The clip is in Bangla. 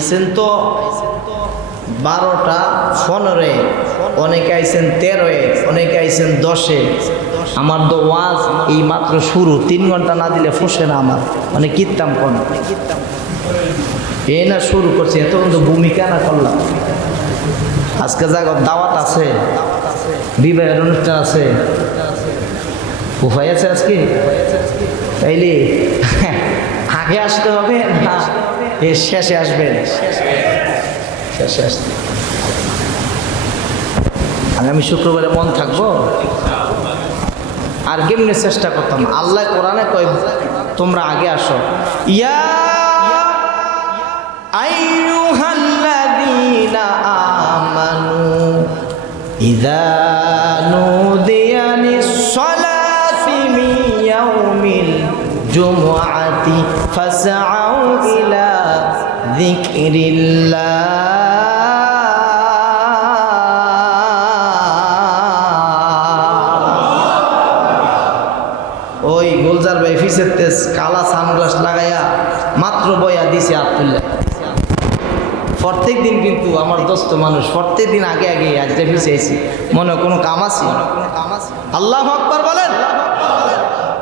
আইছেন তো 12টা 15-এ, অনেকে আইছেন 13-এ, অনেকে আইছেন 10-এ। আমার তো ওয়াজ এই মাত্র শুরু, 3 ঘন্টা না দিলে ফসে না আমার, মানে কিত্তাম কোন এই না শুরু করছি, এত কিন্তু ভূমিকা না করলাম। আজকে জায়গা দাওয়াত আছে, বিবাহের অনুষ্ঠান আছে, উপায় আছে আজকে তাইলে আগে আসতে হবে না এর শেষে আসবেন? শেষে আসতে আগামী শুক্রবারে মন থাকবো। আর কেমনে চেষ্টা করতাম, আল্লাহ কোরআনে কয় তোমরা আগে আসো। ইয়া আইয়ুহাল্লাযীনা আমানু ইযা নুদিয়া লিস-সালাতি মিন ইয়াউমিল জুমআতি ফাসআউ ইলা যিকরিল্লাহ। ওই গোলজার ভাই ফিসের তেজ কালা সানগ্লাস লাগাইয়া মাত্র বয়া দিছে আব্দুল্লাহ। প্রত্যেক দিন কিন্তু আমার দোস্ত মানুষ, প্রত্যেক দিন আগে আগে আজকে ফিসেছি, মনে কোনো কাম আছে? আল্লাহু আকবার বলেন।